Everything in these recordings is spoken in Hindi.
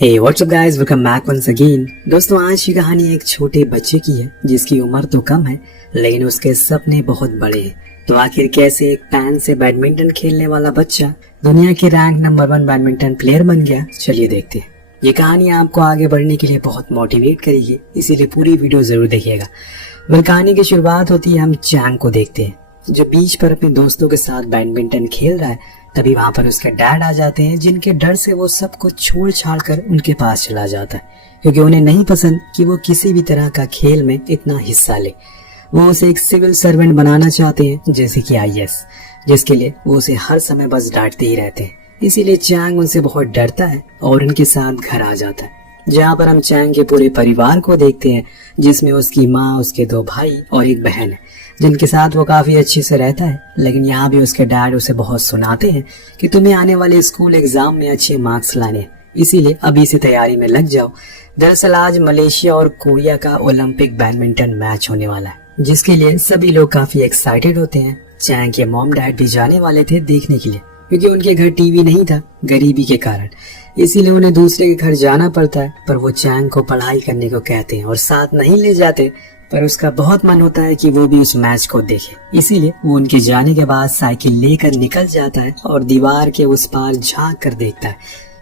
हे what's up guys, welcome back once again. दोस्तों, आज की कहानी एक छोटे बच्चे की है जिसकी उम्र तो कम है लेकिन उसके सपने बहुत बड़े हैं। तो आखिर कैसे एक पैन से बैडमिंटन खेलने वाला बच्चा दुनिया के रैंक नंबर 1 बैडमिंटन प्लेयर बन गया, चलिए देखते हैं। ये कहानी आपको आगे बढ़ने के लिए बहुत मोटिवेट करेगी, इसीलिए पूरी वीडियो जरूर देखिएगा। वह कहानी की शुरुआत होती है, हम चैंग को देखते हैं जो बीच पर अपने दोस्तों के साथ बैडमिंटन खेल रहा है। तभी वहां पर उसके डैड आ जाते हैं, जिनके डर से वो सब कुछ छोड़ छाड़ कर उनके पास चला जाता है, क्योंकि उन्हें नहीं पसंद कि वो किसी भी तरह का खेल में इतना हिस्सा ले। वो उसे एक सिविल सर्वेंट बनाना चाहते हैं, जैसे कि IAS, जिसके लिए वो उसे हर समय बस डांटते ही रहते हैं। इसीलिए चैंग उनसे बहुत डरता है और उनके साथ घर आ जाता है, जहाँ पर हम चैंग के पूरे परिवार को देखते हैं, जिसमें उसकी माँ, उसके 2 भाई और एक बहन है, जिनके साथ वो काफी अच्छे से रहता है। लेकिन यहाँ भी उसके डैड उसे बहुत सुनाते हैं कि तुम्हें आने वाले स्कूल एग्जाम में अच्छे मार्क्स लाने हैं, इसीलिए अभी से तैयारी में लग जाओ। दरअसल आज मलेशिया और कोरिया का ओलंपिक बैडमिंटन मैच होने वाला है, जिसके लिए सभी लोग काफी एक्साइटेड होते हैं। चैंग के मॉम डैड भी जाने वाले थे देखने के लिए, क्योंकि उनके घर टीवी नहीं था गरीबी के कारण, इसीलिए उन्हें दूसरे के घर जाना पड़ता है। पर वो चैंग को पढ़ाई करने को कहते हैं और साथ नहीं ले जाते, पर उसका बहुत मन होता है कि वो भी उस मैच को देखे। इसीलिए वो उनके जाने के बाद साइकिल लेकर निकल जाता है और दीवार के उस पार झांक कर देखता है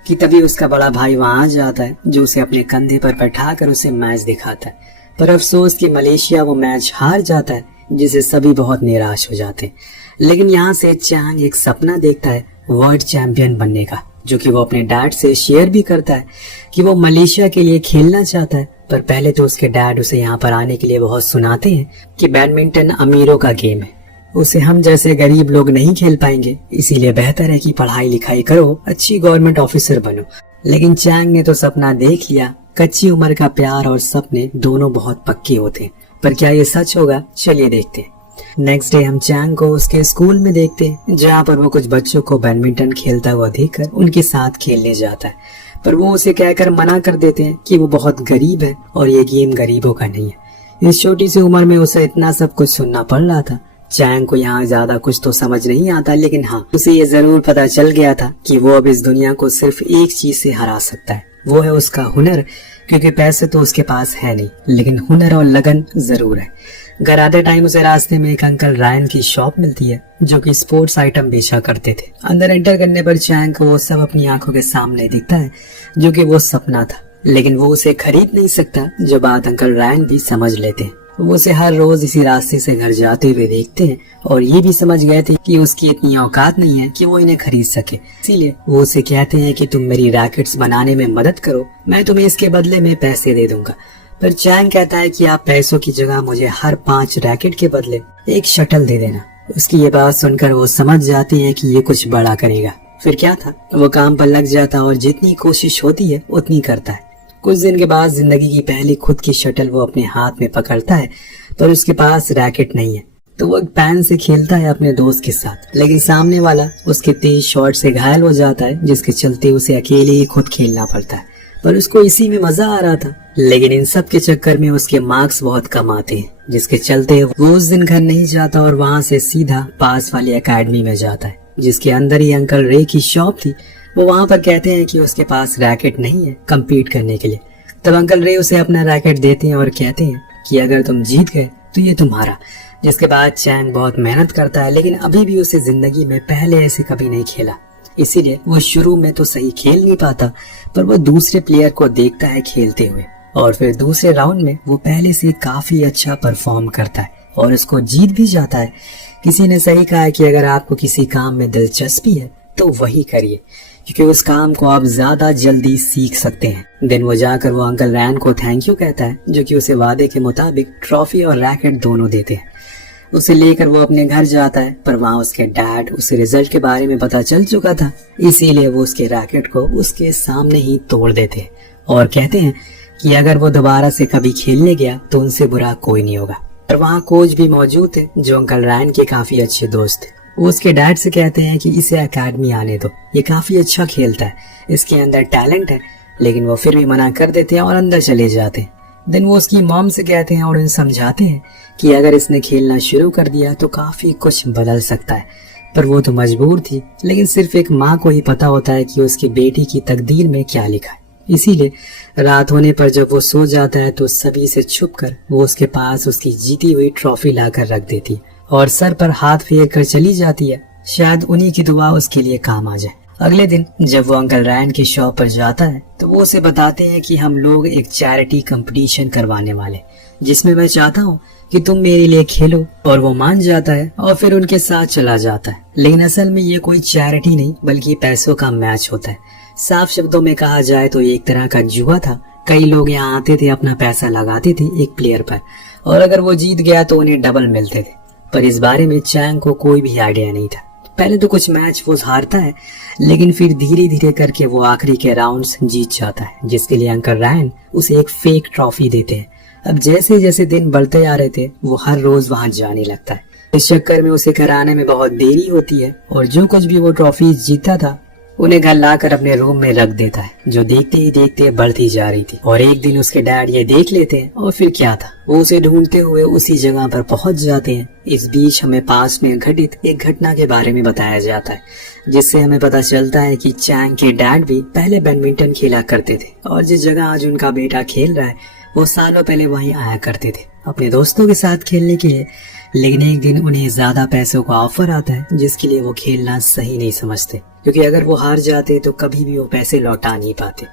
कि तभी उसका बड़ा भाई वहां आ जाता है, जो उसे अपने कंधे पर बैठाकर उसे मैच दिखाता है। पर अफसोस कि मलेशिया वो मैच हार जाता है, जिससे सभी बहुत निराश हो जाते हैं। लेकिन यहाँ से चैंग एक सपना देखता है वर्ल्ड चैंपियन बनने का, जो कि वो अपने डैड से शेयर भी करता है कि वो मलेशिया के लिए खेलना चाहता है। पर पहले तो उसके डैड उसे यहाँ पर आने के लिए बहुत सुनाते हैं कि बैडमिंटन अमीरों का गेम है, उसे हम जैसे गरीब लोग नहीं खेल पाएंगे, इसीलिए बेहतर है कि पढ़ाई लिखाई करो, अच्छी गवर्नमेंट ऑफिसर बनो। लेकिन चैंग ने तो सपना देख लिया। कच्ची उम्र का प्यार और सपने दोनों बहुत पक्के होते हैं, पर क्या ये सच होगा, चलिए देखते हैं। नेक्स्ट डे हम चैंग को उसके स्कूल में देखते हैं, जहाँ पर वो कुछ बच्चों को बैडमिंटन खेलता हुआ देखकर उनके साथ खेलने जाता है। पर वो उसे कहकर मना कर देते हैं कि वो बहुत गरीब है और ये गेम गरीबों का नहीं है। इस छोटी सी उम्र में उसे इतना सब कुछ सुनना पड़ रहा था। चैंग को यहाँ ज्यादा कुछ तो समझ नहीं आता, लेकिन हाँ, उसे ये जरूर पता चल गया था कि वो अब इस दुनिया को सिर्फ एक चीज से हरा सकता है, वो है उसका हुनर। क्योंकि पैसे तो उसके पास है नहीं, लेकिन हुनर और लगन जरूर है। घर आते टाइम उसे रास्ते में एक अंकल रायन की शॉप मिलती है, जो कि स्पोर्ट्स आइटम बेचा करते थे। अंदर एंटर करने पर चैंग को वो सब अपनी आंखों के सामने दिखता है, जो कि वो सपना था, लेकिन वो उसे खरीद नहीं सकता। जो बात अंकल रायन भी समझ लेते हैं, वो उसे हर रोज इसी रास्ते से घर जाते हुए देखते हैं और ये भी समझ गए थे कि उसकी इतनी औकात नहीं है कि वो इन्हें खरीद सके। इसीलिए वो उसे कहते हैं कि तुम मेरी रैकेट्स बनाने में मदद करो, मैं तुम्हें इसके बदले में पैसे दे दूंगा। पर चैंग कहता है कि आप पैसों की जगह मुझे हर 5 रैकेट के बदले एक शटल दे देना। उसकी ये बात सुनकर वो समझ जाते हैं कि ये कुछ बड़ा करेगा। फिर क्या था, वो काम पर लग जाता और जितनी कोशिश होती है उतनी करता है। कुछ दिन के बाद जिंदगी की पहली खुद की शटल वो अपने हाथ में पकड़ता है, पर उसके पास रैकेट नहीं है, तो वो एक पैन से खेलता है अपने दोस्त के साथ। लेकिन सामने वाला उसके तेज शॉट से घायल हो जाता है, जिसके चलते उसे अकेले ही खुद खेलना पड़ता है। पर उसको इसी में मजा आ रहा था। लेकिन इन सब के चक्कर में उसके मार्क्स बहुत कम आते हैं, जिसके चलते वो उस दिन घर नहीं जाता और वहाँ से सीधा पास वाली एकेडमी में जाता है, जिसके अंदर ही अंकल रे की शॉप थी। वो वहाँ पर कहते हैं कि उसके पास रैकेट नहीं है कम्पीट करने के लिए। तब अंकल रे उसे अपना रैकेट देते हैं और कहते हैं कि अगर तुम जीत गए तो ये तुम्हारा। जिसके बाद चैंग बहुत मेहनत करता है, लेकिन अभी भी उसे जिंदगी में पहले ऐसे कभी नहीं खेला, इसीलिए वो शुरू में तो सही खेल नहीं पाता। पर वो दूसरे प्लेयर को देखता है खेलते हुए, और फिर दूसरे राउंड में वो पहले से काफी अच्छा परफॉर्म करता है और उसको जीत भी जाता है। किसी ने सही कहा है कि अगर आपको किसी काम में दिलचस्पी है तो वही करिए, क्योंकि उस काम को आप ज्यादा जल्दी सीख सकते हैं। दिन वो जाकर वो अंकल रैन को थैंक यू कहता है, जो कि उसे वादे के मुताबिक ट्रॉफी और रैकेट दोनों देते हैं। उसे लेकर वो अपने घर जाता है, पर वहाँ उसके डैड उसे रिजल्ट के बारे में पता चल चुका था, इसीलिए वो उसके रैकेट को उसके सामने ही तोड़ देते हैं और कहते हैं कि अगर वो दोबारा से कभी खेलने गया तो उनसे बुरा कोई नहीं होगा। पर वहाँ कोच भी मौजूद थे, जो अंकल रैन के काफी अच्छे दोस्त थे। वो उसके डैड से कहते हैं कि इसे एकेडमी आने दो, ये काफी अच्छा खेलता है, इसके अंदर टैलेंट है। लेकिन वो फिर भी मना कर देते हैं और अंदर चले जाते हैं। दिन वो उसकी मॉम से कहते हैं और उन्हें समझाते हैं कि अगर इसने खेलना शुरू कर दिया तो काफी कुछ बदल सकता है। पर वो तो मजबूर थी, लेकिन सिर्फ एक माँ को ही पता होता है कि उसकी बेटी की तकदीर में क्या लिखा है। इसीलिए रात होने पर जब वो सो जाता है तो सभी से छुपकर वो उसके पास उसकी जीती हुई ट्रॉफी लाकर रख देती है और सर पर हाथ फेर कर चली जाती है। शायद उन्हीं की दुआ उसके लिए काम आ जाए। अगले दिन जब वो अंकल रायन की शॉप पर जाता है तो वो उसे बताते हैं कि हम लोग एक चैरिटी कंपटीशन करवाने वाले, जिसमें मैं चाहता हूँ कि तुम मेरे लिए खेलो। और वो मान जाता है और फिर उनके साथ चला जाता है। लेकिन असल में ये कोई चैरिटी नहीं बल्कि पैसों का मैच होता है। साफ शब्दों में कहा जाए तो एक तरह का जुआ था। कई लोग यहाँ आते थे, अपना पैसा लगाते थे एक प्लेयर पर और अगर वो जीत गया तो उन्हें डबल मिलते थे। पर इस बारे में चैंग को कोई भी आइडिया नहीं था। पहले तो कुछ मैच वो हारता है लेकिन फिर धीरे धीरे करके वो आखिरी के राउंड्स जीत जाता है, जिसके लिए अंकल रायन उसे एक फेक ट्रॉफी देते हैं। अब जैसे जैसे दिन बढ़ते आ रहे थे वो हर रोज वहां जाने लगता है। इस चक्कर में उसे कराने में बहुत देरी होती है और जो कुछ भी वो ट्रॉफी जीता था उन्हें घर लाकर अपने रूम में रख देता है, जो देखते ही देखते बढ़ती जा रही थी। और एक दिन उसके डैड ये देख लेते हैं और फिर क्या था, वो उसे ढूंढते हुए उसी जगह पर पहुंच जाते हैं। इस बीच हमें पास में घटित एक घटना के बारे में बताया जाता है, जिससे हमें पता चलता है कि चैंग के डैड भी पहले बैडमिंटन खेला करते थे और जिस जगह आज उनका बेटा खेल रहा है वो सालों पहले वहीं आया करते थे अपने दोस्तों के साथ खेलने के लिए। लेकिन एक दिन उन्हें ज्यादा पैसों का ऑफर आता है जिसके लिए वो खेलना सही नहीं समझते, क्योंकि अगर वो हार जाते तो कभी भी वो पैसे लौटा नहीं पाते।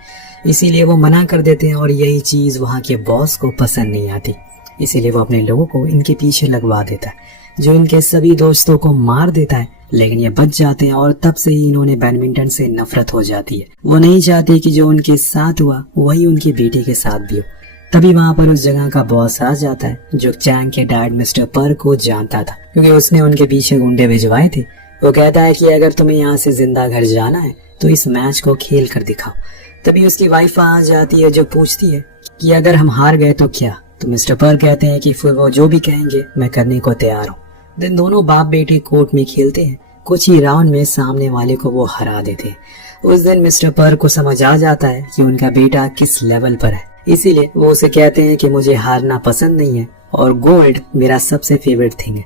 इसीलिए वो मना कर देते हैं और यही चीज वहाँ के बॉस को पसंद नहीं आती। इसीलिए वो अपने लोगों को इनके पीछे लगवा देता है, जो इनके सभी दोस्तों को मार देता है। लेकिन ये बच जाते हैं और तब से ही इन्होंने बैडमिंटन से नफरत हो जाती है। वो नहीं चाहते कि जो उनके साथ हुआ वही उनके बेटे के साथ भी हो। तभी वहाँ पर उस जगह का बॉस आ जाता है, जो चैंग के डैड मिस्टर पर को जानता था क्योंकि उसने उनके पीछे गुंडे भिजवाए थे। वो कहता है कि अगर तुम्हें यहाँ से जिंदा घर जाना है तो इस मैच को खेल कर दिखाओ। तभी उसकी वाइफ आ जाती है, जो पूछती है कि अगर हम हार गए तो क्या। तो मिस्टर पर कहते हैं कि फिर वो जो भी कहेंगे मैं करने को तैयार हूँ। दिन दोनों बाप बेटे कोर्ट में खेलते हैं। कुछ ही राउंड में सामने वाले को वो हरा देते हैं। उस दिन मिस्टर पर को समझ आ जाता है कि उनका बेटा किस लेवल पर है। इसीलिए वो उसे कहते हैं कि मुझे हारना पसंद नहीं है और गोल्ड मेरा सबसे फेवरेट थिंग है।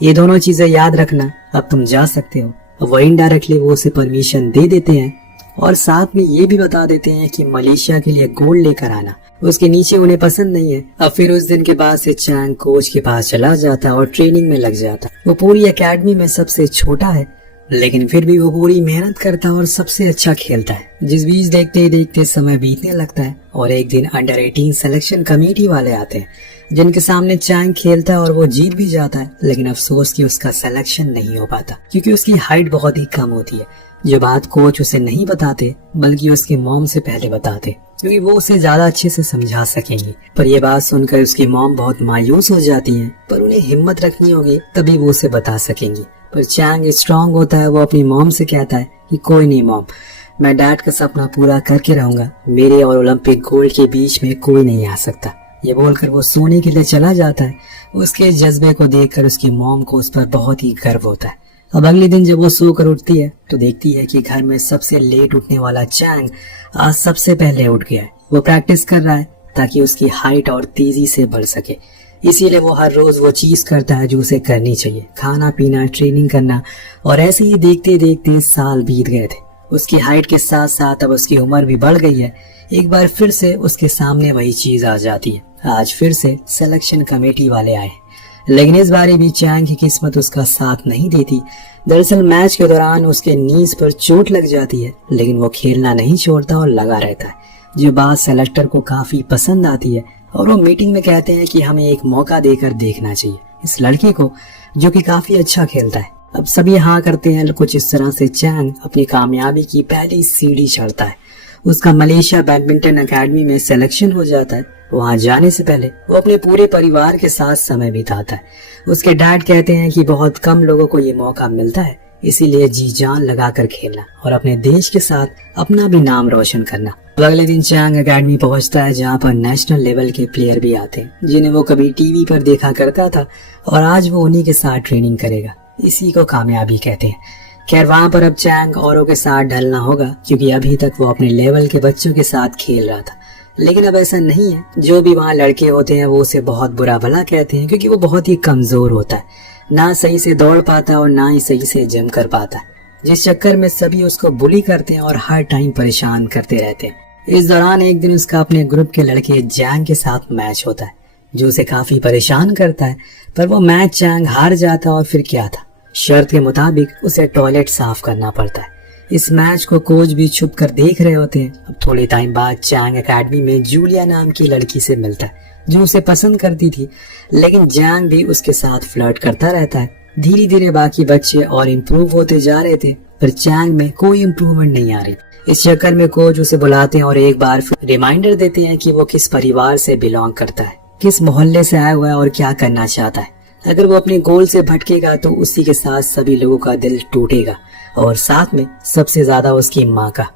ये दोनों चीजें याद रखना, अब तुम जा सकते हो। वो इनडायरेक्टली वो उसे परमिशन दे देते हैं और साथ में ये भी बता देते हैं कि मलेशिया के लिए गोल्ड लेकर आना। उसके नीचे उन्हें पसंद नहीं है। अब फिर उस दिन के बाद से चैंग कोच के पास चला जाता है और ट्रेनिंग में लग जाता है। वो पूरी एकेडमी में सबसे छोटा है, लेकिन फिर भी वो पूरी मेहनत करता है और सबसे अच्छा खेलता है। जिस बीच देखते ही देखते समय बीतने लगता है और एक दिन अंडर 18 सिलेक्शन कमेटी वाले आते हैं, जिनके सामने चैंग खेलता है और वो जीत भी जाता है। लेकिन अफसोस कि उसका सिलेक्शन नहीं हो पाता क्योंकि उसकी हाइट बहुत ही कम होती है। जो बात कोच उसे नहीं बताते बल्कि उसकी मॉम से पहले बताते, क्योंकि वो उसे ज्यादा अच्छे से समझा सकेंगी। पर ये बात सुनकर उसकी मॉम बहुत मायूस हो जाती है, पर उन्हें हिम्मत रखनी होगी तभी वो उसे बता सकेंगी। पर चैंग स्ट्रांग होता है। वो अपनी मॉम से कहता है कि कोई नहीं मॉम, मैं डैड का सपना पूरा करके रहूंगा। मेरे और ओलंपिक गोल्ड के बीच में कोई नहीं आ सकता। ये बोलकर वो सोने के लिए चला जाता है। उसके जज्बे को देखकर उसकी मॉम को उस पर बहुत ही गर्व होता है। अब अगले दिन जब वो सोकर उठती है तो देखती है कि घर में सबसे लेट उठने वाला चैंग आज सबसे पहले उठ गया है। वो प्रैक्टिस कर रहा है ताकि उसकी हाइट और तेजी से बढ़ सके। इसीलिए वो हर रोज वो चीज करता है जो उसे करनी चाहिए, खाना पीना, ट्रेनिंग करना। और ऐसे ही देखते देखते साल बीत गए थे। उसकी हाइट के साथ साथ अब उसकी उम्र भी बढ़ गई है। एक बार फिर से उसके सामने वही चीज आ जाती है। आज फिर से सिलेक्शन कमेटी वाले आए, लेकिन इस बार भी चैंग की किस्मत उसका साथ नहीं देती। दरअसल मैच के दौरान उसके नीज पर चोट लग जाती है, लेकिन वो खेलना नहीं छोड़ता और लगा रहता है, जो बात सेलेक्टर को काफी पसंद आती है। और वो मीटिंग में कहते हैं कि हमें एक मौका देकर देखना चाहिए इस लड़के को, जो कि काफी अच्छा खेलता है। अब सभी हाँ करते हैं। कुछ इस तरह से चैंग अपनी कामयाबी की पहली सीढ़ी चढ़ता है। उसका मलेशिया बैडमिंटन एकेडमी में सिलेक्शन हो जाता है। वहां जाने से पहले वो अपने पूरे परिवार के साथ समय बिताता है। उसके डैड कहते हैं कि बहुत कम लोगों को ये मौका मिलता है, इसीलिए जी जान लगाकर खेलना और अपने देश के साथ अपना भी नाम रोशन करना। अगले दिन चैंग एकेडमी पहुंचता है, जहां पर नेशनल लेवल के प्लेयर भी आते हैं, जिन्हें वो कभी टीवी पर देखा करता था और आज वो उन्हीं के साथ ट्रेनिंग करेगा। इसी को कामयाबी कहते हैं। खैर वहां पर अब चैंग औरों के साथ ढलना होगा, क्योंकि अभी तक वो अपने लेवल के बच्चों के साथ खेल रहा था। लेकिन अब ऐसा नहीं है। जो भी वहाँ लड़के होते हैं वो उसे बहुत बुरा भला कहते हैं, क्योंकि वो बहुत ही कमजोर होता है, ना सही से दौड़ पाता और ना ही सही से जम कर पाता है, जिस चक्कर में सभी उसको बुली करते हैं और हर टाइम परेशान करते रहते हैं। इस दौरान एक दिन उसका अपने ग्रुप के लड़के जैंग के साथ मैच होता है जो उसे काफी परेशान करता है, पर वो मैच जैंग हार जाता है और फिर क्या था, शर्त के मुताबिक उसे टॉयलेट साफ करना पड़ता है। इस मैच को कोच भी छुप कर देख रहे होते हैं। अब थोड़े टाइम बाद जैंग एकेडमी में जूलिया नाम की लड़की से मिलता है जो उसे पसंद करती थी, लेकिन जैंग भी उसके साथ फ्लर्ट करता रहता है। धीरे धीरे बाकी बच्चे और इम्प्रूव होते जा रहे थे, पर जैंग में कोई इम्प्रूवमेंट नहीं आ रही। इस चक्कर में कोच उसे बुलाते हैं और एक बार फिर रिमाइंडर देते हैं कि वो किस परिवार से बिलोंग करता है, किस मोहल्ले से आया हुआ है और क्या करना चाहता है। अगर वो अपने गोल से भटकेगा तो उसी के साथ सभी लोगों का दिल टूटेगा, और साथ में सबसे ज्यादा उसकी माँ का।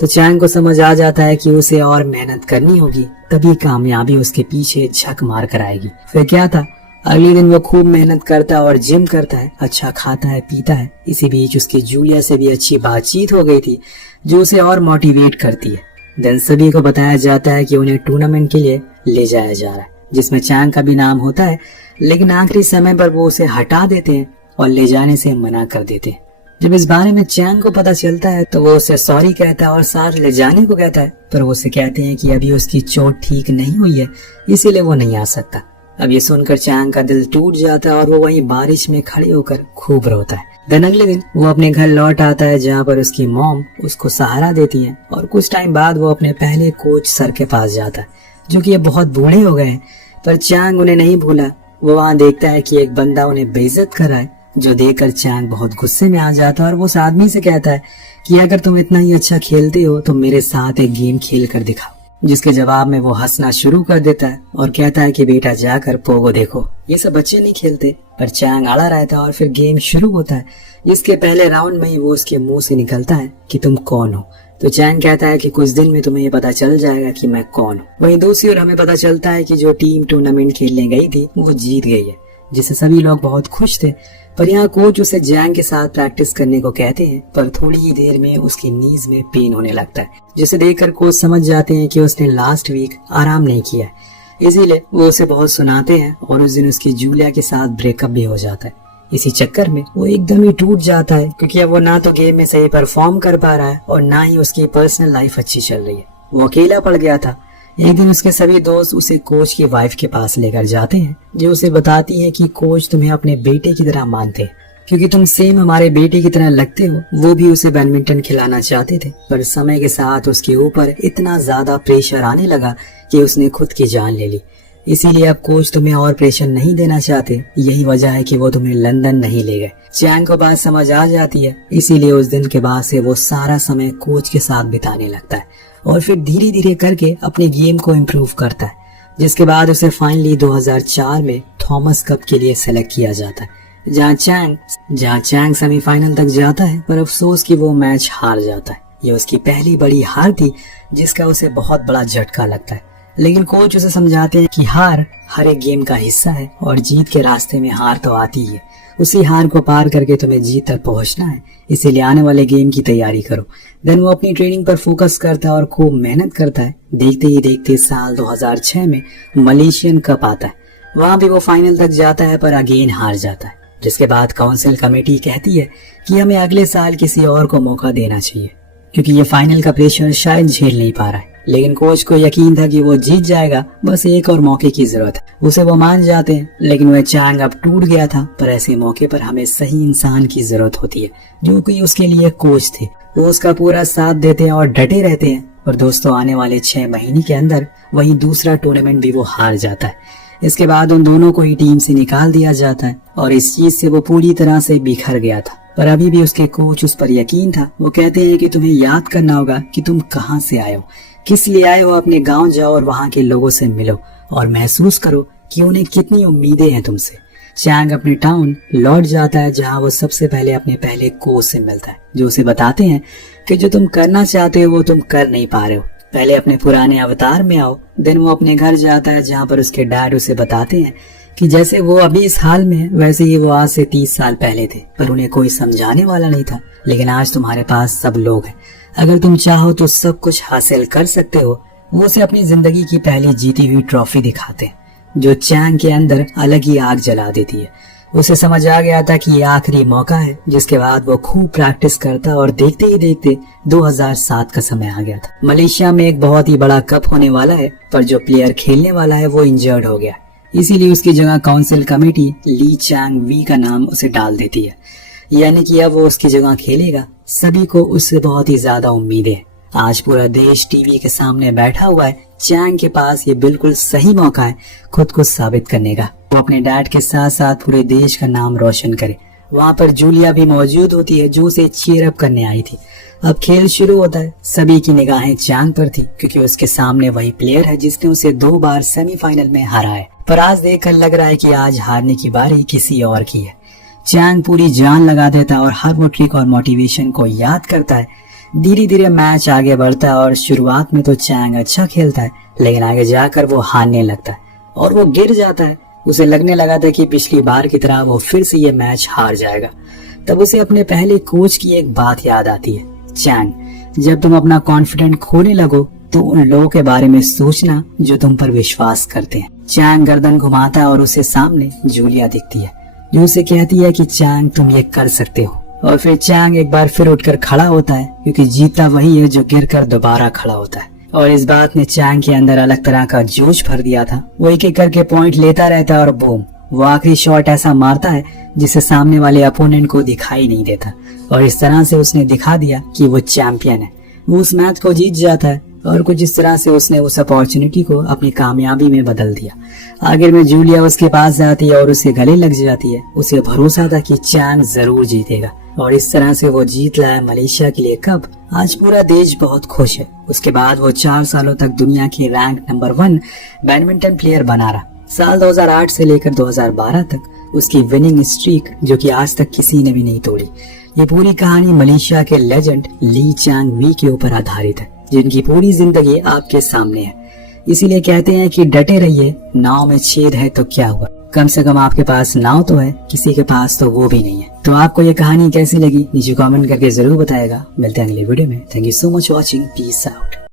तो चैंग को समझ आ जाता है कि उसे और मेहनत करनी होगी, तभी कामयाबी उसके पीछे छक मार कर आएगी। फिर क्या था, अगले दिन वो खूब मेहनत करता है और जिम करता है, अच्छा खाता है पीता है। इसी बीच उसकी जूलिया से भी अच्छी बातचीत हो गई थी जो उसे और मोटिवेट करती है। देन सभी को बताया जाता है कि उन्हें टूर्नामेंट के लिए ले जाया जा रहा है जिसमें चैंग का भी नाम होता है, लेकिन आखिरी समय पर वो उसे हटा देते हैं और ले जाने से मना कर देते हैं। जब इस बारे में चैंग को पता चलता है तो वो उसे सॉरी कहता है और साथ ले जाने को कहता है, पर वो उसे कहते हैं कि अभी उसकी चोट ठीक नहीं हुई है, इसीलिए वो नहीं आ सकता। अब ये सुनकर चैंग का दिल टूट जाता है और वो वहीं बारिश में खड़े होकर खूब रोता है। दिन अगले दिन वो अपने घर लौट आता है जहाँ पर उसकी मॉम उसको सहारा देती है, और कुछ टाइम बाद वो अपने पहले कोच सर के पास जाता है जो कि ये बहुत बूढ़े हो गए हैं, पर चैंग उन्हें नहीं भूला। वो वहाँ देखता है कि एक बंदा उन्हें बेइज्जत कर रहा है, जो देखकर चैंग बहुत गुस्से में आ जाता है और वो उस आदमी से कहता है कि अगर तुम इतना ही अच्छा खेलते हो तो मेरे साथ एक गेम खेल कर दिखाओ। जिसके जवाब में वो हंसना शुरू कर देता है और कहता है कि बेटा जाकर पोगो देखो, ये सब बच्चे नहीं खेलते। पर चैंग अड़ा रहता है और फिर गेम शुरू होता है, जिसके पहले राउंड में ही वो उसके मुंह से निकलता है कि तुम कौन हो। तो चैंग कहता है कि कुछ दिन में तुम्हें ये पता चल जाएगा कि मैं कौन हूँ। वहीं दूसरी ओर हमें पता चलता है कि जो टीम टूर्नामेंट खेलने गई थी वो जीत गई है, जिससे सभी लोग बहुत खुश थे। पर यहाँ कोच उसे जैंग के साथ प्रैक्टिस करने को कहते हैं, पर थोड़ी ही देर में उसकी नीज में पेन होने लगता है, जिसे देखकर कोच समझ जाते हैं कि उसने लास्ट वीक आराम नहीं किया है। इसीलिए वो उसे बहुत सुनाते हैं और उस दिन उसकी जूलिया के साथ ब्रेकअप भी हो जाता है। इसी चक्कर में वो एकदम ही टूट जाता है, क्योंकि अब वो ना तो गेम में सही परफॉर्म कर पा रहा है और ना ही उसकी पर्सनल लाइफ अच्छी चल रही है। वो अकेला पड़ गया था। एक दिन उसके सभी दोस्त उसे कोच की वाइफ के पास लेकर जाते हैं, जो उसे बताती है कि कोच तुम्हें अपने बेटे की तरह मानते हैं, क्योंकि तुम सेम हमारे बेटे की तरह लगते हो। वो भी उसे बैडमिंटन खिलाना चाहते थे, पर समय के साथ उसके ऊपर इतना ज्यादा प्रेशर आने लगा कि उसने खुद की जान ले ली। इसीलिए अब कोच तुम्हें और प्रेशर नहीं देना चाहते। यही वजह है कि वो तुम्हें लंदन नहीं ले गए। चैंग को बात समझ आ जाती है, इसीलिए उस दिन के बाद से वो सारा समय कोच के साथ बिताने लगता है और फिर धीरे धीरे करके अपने गेम को इम्प्रूव करता है, जिसके बाद उसे फाइनली 2004 में थॉमस कप के लिए सेलेक्ट किया जाता है, जहाँ चैंग सेमीफाइनल तक जाता है, पर अफसोस कि वो मैच हार जाता है। ये उसकी पहली बड़ी हार थी, जिसका उसे बहुत बड़ा झटका लगता है। लेकिन कोच उसे समझाते हैं कि हार हर एक गेम का हिस्सा है और जीत के रास्ते में हार तो आती ही है। उसी हार को पार करके तुम्हें जीत तक पहुंचना है, इसीलिए आने वाले गेम की तैयारी करो। देन वो अपनी ट्रेनिंग पर फोकस करता है और खूब मेहनत करता है। देखते ही देखते साल 2006 में मलेशियन कप आता है। वहाँ भी वो फाइनल तक जाता है, पर अगेन हार जाता है, जिसके बाद काउंसिल कमेटी कहती है कि हमें अगले साल किसी और को मौका देना चाहिए, क्योंकि ये फाइनल का प्रेशर शायद झेल नहीं पा रहा है। लेकिन कोच को यकीन था कि वो जीत जाएगा, बस एक और मौके की जरूरत है। उसे वो मान जाते हैं, लेकिन वह चैंग अब टूट गया था। पर ऐसे मौके पर हमें सही इंसान की जरूरत होती है, जो कि उसके लिए कोच थे। वो उसका पूरा साथ देते हैं और डटे रहते हैं। और दोस्तों, आने वाले 6 महीने के अंदर वही दूसरा टूर्नामेंट भी वो हार जाता है। इसके बाद उन दोनों को ही टीम से निकाल दिया जाता है और इस चीज से वो पूरी तरह से बिखर गया था। पर अभी भी उसके कोच उस पर यकीन था। वो कहते हैं कि तुम्हें याद करना होगा कि तुम कहाँ से आए हो, किस लिए आए हो। अपने गांव जाओ और वहाँ के लोगों से मिलो और महसूस करो कि उन्हें कितनी उम्मीदें हैं तुमसे। चैंग अपने टाउन लौट जाता है, जहाँ वो सबसे पहले अपने पहले कोच से मिलता है, जो उसे बताते हैं कि जो तुम करना चाहते हो वो तुम कर नहीं पा रहे हो। पहले अपने पुराने अवतार में आओ। देन वो अपने घर जाता है, जहाँ पर उसके डैड उसे बताते हैं कि जैसे वो अभी इस हाल में, वैसे ही वो आज से 30 साल पहले थे, पर उन्हें कोई समझाने वाला नहीं था। लेकिन आज तुम्हारे पास सब लोग हैं, अगर तुम चाहो तो सब कुछ हासिल कर सकते हो। वो उसे अपनी जिंदगी की पहली जीती हुई ट्रॉफी दिखाते हैं, जो चैंग के अंदर अलग ही आग जला देती है। उसे समझ आ गया था कि ये आखिरी मौका है। जिसके बाद वो खूब प्रैक्टिस करता और देखते ही देखते 2007 का समय आ गया था। मलेशिया में एक बहुत ही बड़ा कप होने वाला है, पर जो प्लेयर खेलने वाला है वो इंजर्ड हो गया, इसीलिए उसकी जगह council committee Li Chang Wei का नाम उसे डाल देती है, यानी कि अब वो उसकी जगह खेलेगा। सभी को उससे बहुत ही ज्यादा उम्मीदें हैं। आज पूरा देश टीवी के सामने बैठा हुआ है। चैंग के पास ये बिल्कुल सही मौका है खुद को साबित करने का। वो अपने डैड के साथ साथ पूरे देश का नाम रोशन करे। वहाँ पर जूलिया भी मौजूद होती है, जो उसे चीयर अप करने आई थी। अब खेल शुरू होता है। सभी की निगाहें चैंग पर थी, क्योंकि उसके सामने वही प्लेयर है जिसने उसे 2 बार सेमीफाइनल में हराया है। पर आज देखकर लग रहा है कि आज हारने की बारी किसी और की है। चैंग पूरी जान लगा देता है और हर वो ट्रिक और मोटिवेशन को याद करता है। धीरे धीरे मैच आगे बढ़ता है और शुरुआत में तो चैंग अच्छा खेलता है, लेकिन आगे जाकर वो हारने लगता है और वो गिर जाता है। उसे लगने लगा था कि पिछली बार की तरह वो फिर से ये मैच हार जाएगा। तब उसे अपने पहले कोच की एक बात याद आती है, चैंग, जब तुम अपना कॉन्फिडेंट खोने लगो तो उन लोगों के बारे में सोचना जो तुम पर विश्वास करते हैं। चैंग गर्दन घुमाता है और उसे सामने जूलिया दिखती है, जो उसे कहती है कि चैंग तुम ये कर सकते हो। और फिर चैंग एक बार फिर उठकर खड़ा होता है, क्योंकि जीता वही है जो गिरकर दोबारा खड़ा होता है। और इस बात ने चैंग के अंदर अलग तरह का जोश भर दिया था। वो एक एक करके पॉइंट लेता रहता है और बूम, वो आखिरी शॉट ऐसा मारता है जिसे सामने वाले अपोनेंट को दिखाई नहीं देता। और इस तरह से उसने दिखा दिया कि वो चैंपियन है। वो उस मैच को जीत जाता है और कुछ इस तरह से उसने उस अपॉर्चुनिटी को अपनी कामयाबी में बदल दिया। आखिर में जूलिया उसके पास जाती है और उसे गले लग जाती है। उसे भरोसा था कि चैंग जरूर जीतेगा और इस तरह से वो जीत लाया मलेशिया के लिए कप। आज पूरा देश बहुत खुश है। उसके बाद वो 4 सालों तक दुनिया के रैंक नंबर 1 बैडमिंटन प्लेयर बना रहा। साल 2008 से लेकर 2012 तक उसकी विनिंग स्ट्रीक, जो कि आज तक किसी ने भी नहीं तोड़ी। ये पूरी कहानी मलेशिया के लेजेंड ली चैंग वी के ऊपर आधारित है, जिनकी पूरी जिंदगी आपके सामने है। इसीलिए कहते हैं कि डटे रहिए, नाव में छेद है तो क्या हुआ, कम से कम आपके पास नाव तो है, किसी के पास तो वो भी नहीं है। तो आपको ये कहानी कैसी लगी नीचे कमेंट करके जरूर बताएगा। मिलते हैं अगले वीडियो में। Thank you so much watching. Peace out.